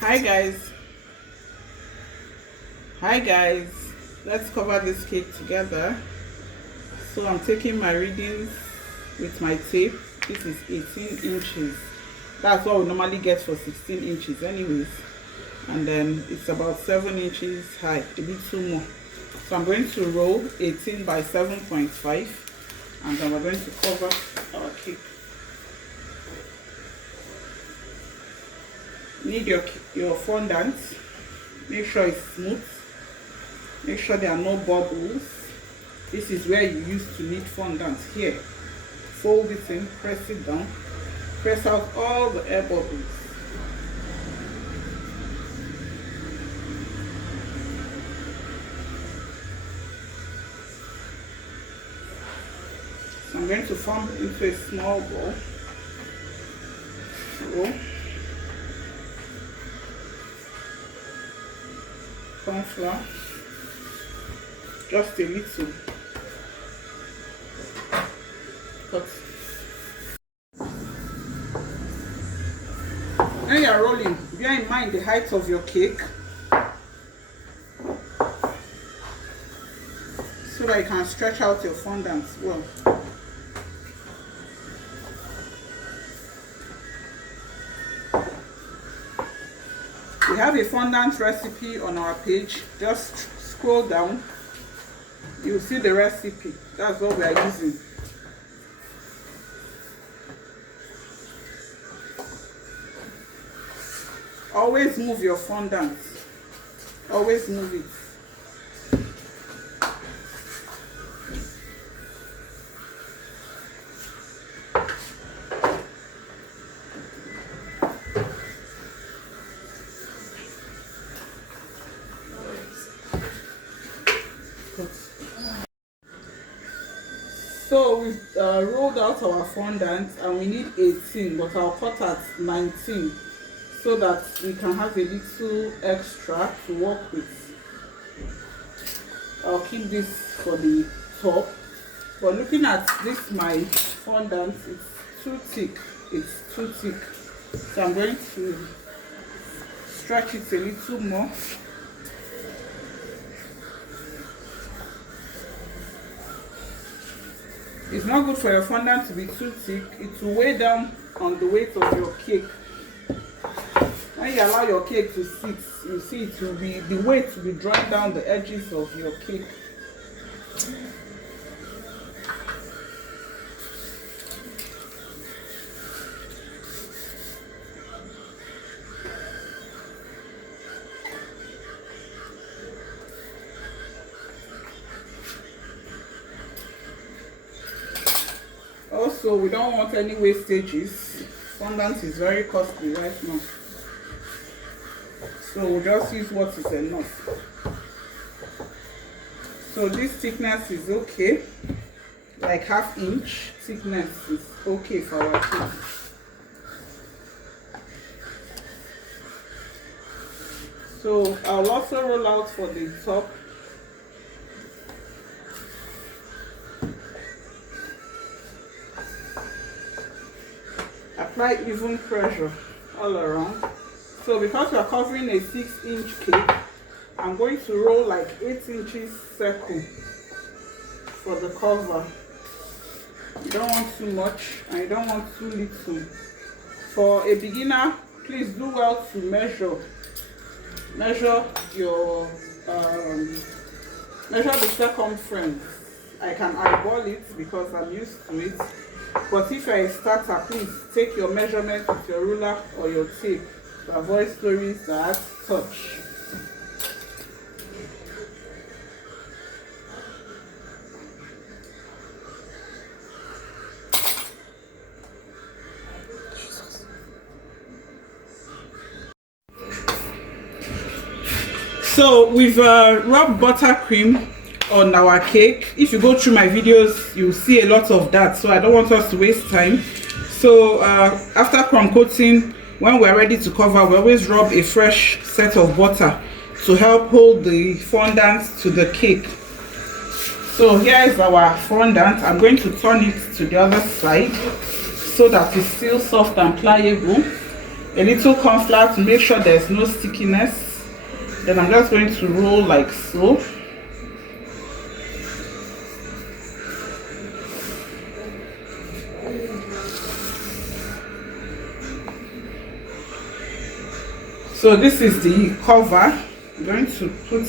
Hi guys. Hi guys. Let's cover this cake together. So I'm taking my readings with my tape. This is 18 inches. That's what we normally get for 16 inches anyways. And then it's about 7 inches high, a little more. So I'm going to roll 18 by 7.5 and then we're going to cover our cake. Need your fondant. Make sure it's smooth. Make sure there are no bubbles. This is where you used to knead fondant. Here, fold it in, press it down, press out all the air bubbles. So I'm going to form into a small ball. Roll. Corn flour, just a little. Cut. When you are rolling, bear in mind the height of your cake so that you can stretch out your fondant well. We have a fondant recipe on our page. Just scroll down. You'll see the recipe. That's what we are using. Always move your fondant. Always move it. So we've rolled out our fondant and we need 18, but I'll cut at 19 so that we can have a little extra to work with. I'll keep this for the top. But looking at this, my fondant, it's too thick. It's too thick. So I'm going to stretch it a little more. It's not good for your fondant to be too thick. It will weigh down on the weight of your cake. When you allow your cake to sit, you see it will be, the weight will be drawing down the edges of your cake. Also, we don't want any wastages. Fondant is very costly right now. So we'll just use what is enough. So this thickness is okay. Like ½ inch thickness is okay for our cake. So I'll also roll out for the top. Apply even pressure all around. So because we are covering a 6-inch cake, I'm going to roll like 8 inches circle for the cover. You don't want too much and you don't want too little. For a beginner, please do well to measure your measure the circumference. I can eyeball it because I'm used to it. But if you're a starter, please take your measurement with your ruler or your tape to avoid stories that touch. So we've rubbed buttercream on our cake. If you go through my videos, you'll see a lot of that, so I don't want us to waste time. So after crumb coating, when we're ready to cover, we always rub a fresh set of butter to help hold the fondant to the cake. So here is our fondant. I'm going to turn it to the other side so that it's still soft and pliable. a little corn flour to make sure there's no stickiness. Then I'm just going to roll like so. So this is the cover. I'm going to put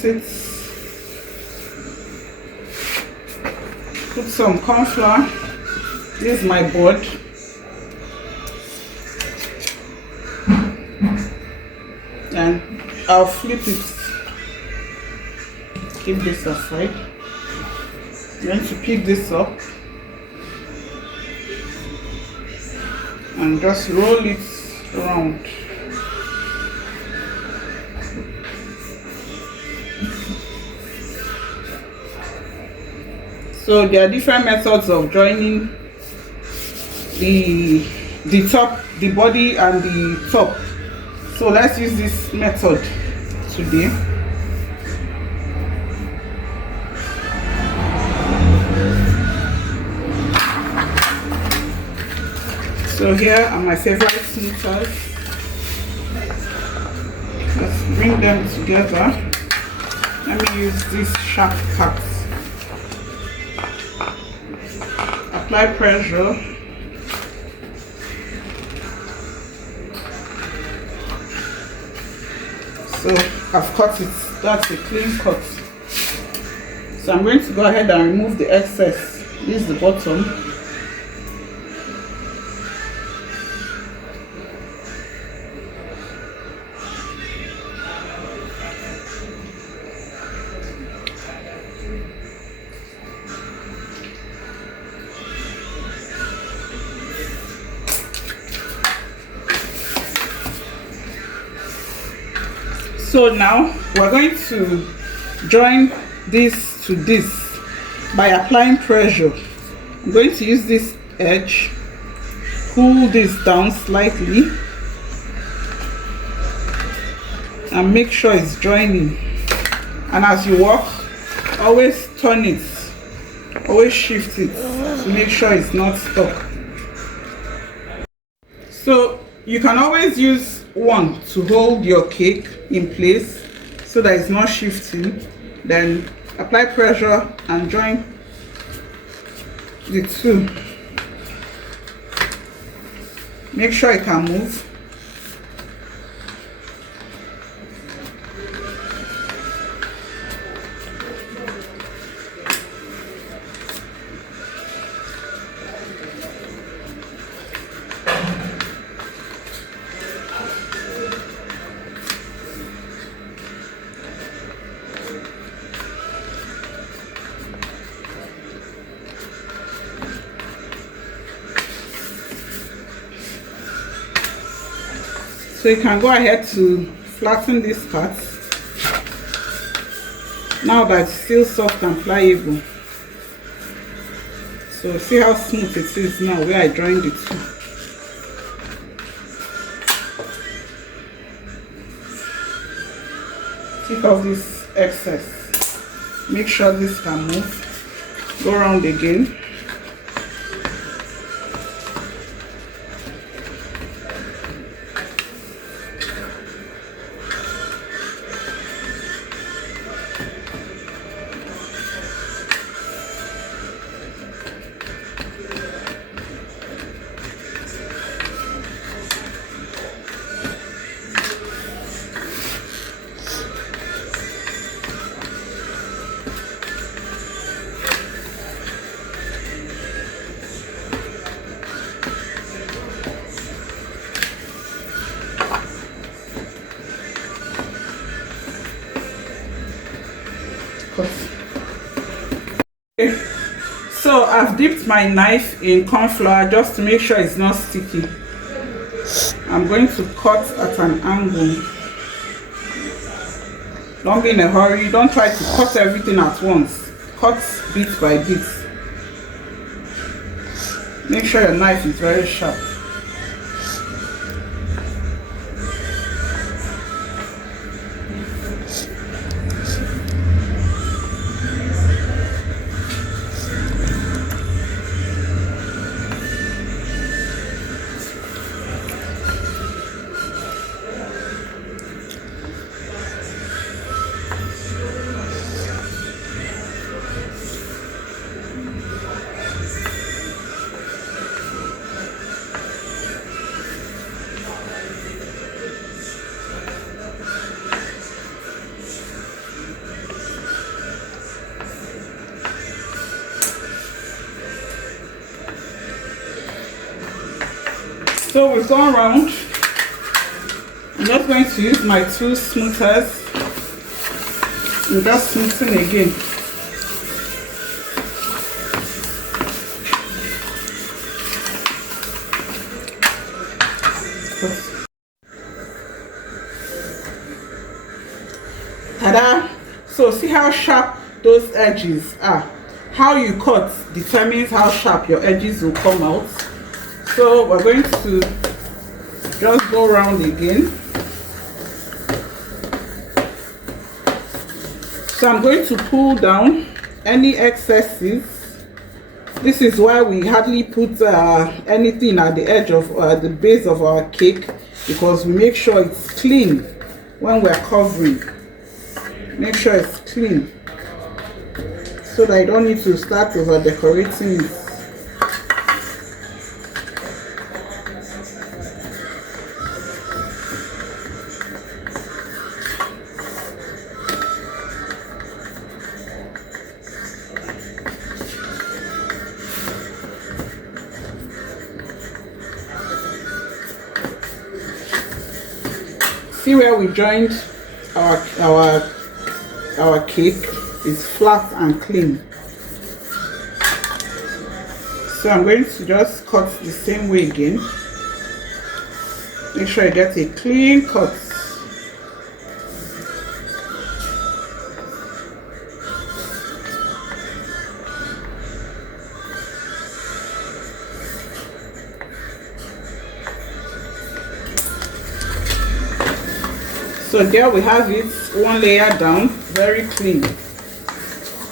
some corn flour. This is my board. And I'll flip it. Keep this aside. I'm going to pick this up and just roll it around. So there are different methods of joining the top, the body and the top. So let's use this method today. So here are my favorite smoothers. Let's bring them together. Let me use this sharp cut. Apply pressure. So I've cut it. That's a clean cut. So I'm going to go ahead and remove the excess. This is the bottom. So now we're going to join this to this by applying pressure. I'm going to use this edge, pull this down slightly and make sure it's joining. And as you walk, always turn it, always shift it to make sure it's not stuck. So you can always use one to hold your cake in place so that it's not shifting. Then apply pressure and join the two. Make sure it can move. So you can go ahead to flatten this part. Now that it's still soft and pliable. So see how smooth it is now where I joined it to. Take off this excess. Make sure this can move. Go around again. So I've dipped my knife in corn flour just to make sure it's not sticky. I'm going to cut at an angle. Don't be in a hurry. Don't try to cut everything at once. Cut bit by bit. Make sure your knife is very sharp. So we've gone round. I'm just going to use my two smoothers and just smoothing again. Ta-da! So see how sharp those edges are. How you cut determines how sharp your edges will come out. So we're going to just go around again. So I'm going to pull down any excesses. This is why we hardly put anything at the edge of the base of our cake, because we make sure it's clean when we're covering. Make sure it's clean so that you don't need to start over decorating it. See where we joined our cake is flat and clean. So I'm going to just cut the same way again. Make sure you get a clean cut. So there we have it, one layer down, very clean.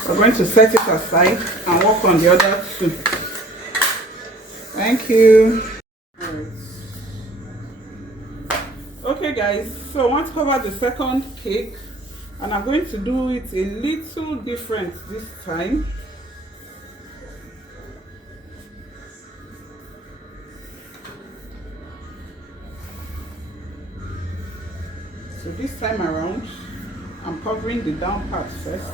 We're going to set it aside and work on the other two. Thank you. Okay guys, so I want to cover the second cake, and I'm going to do it a little different this time. So this time around, I'm covering the down part first.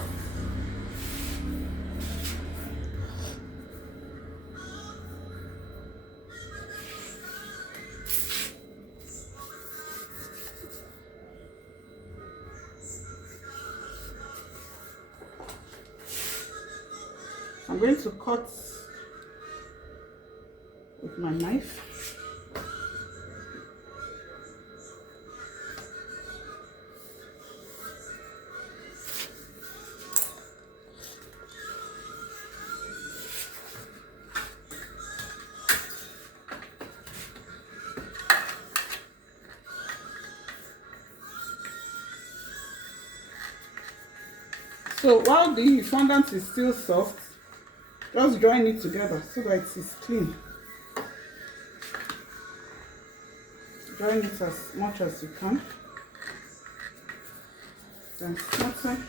I'm going to cut with my knife. So while the fondant is still soft, just join it together so that it is clean. Join it as much as you can. Then smarten.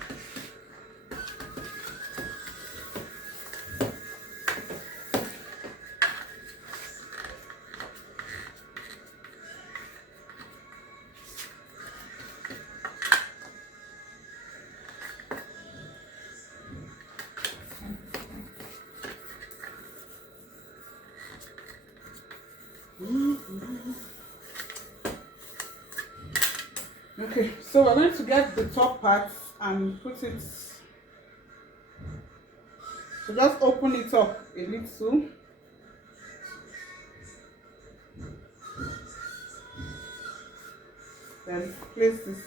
Okay, so we're going to get the top part and put it, so just open it up a little. Then place this